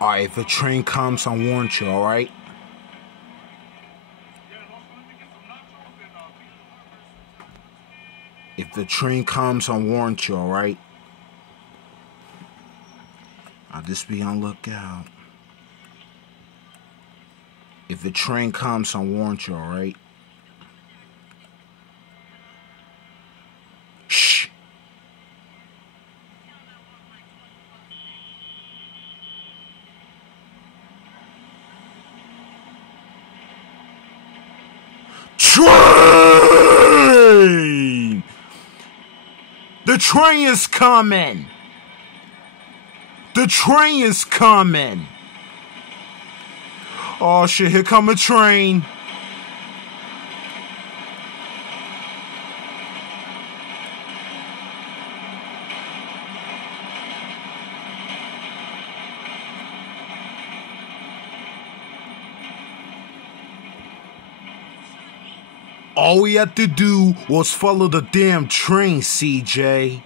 Alright, if a train comes, I'll warn you, alright? If the train comes, I'll warn you, alright? I'll just be on lookout. If the train comes, I'll warn you, alright? Shh! Train! The train is coming! The train is coming! Oh shit, here come a train. All we had to do was follow the damn train, CJ.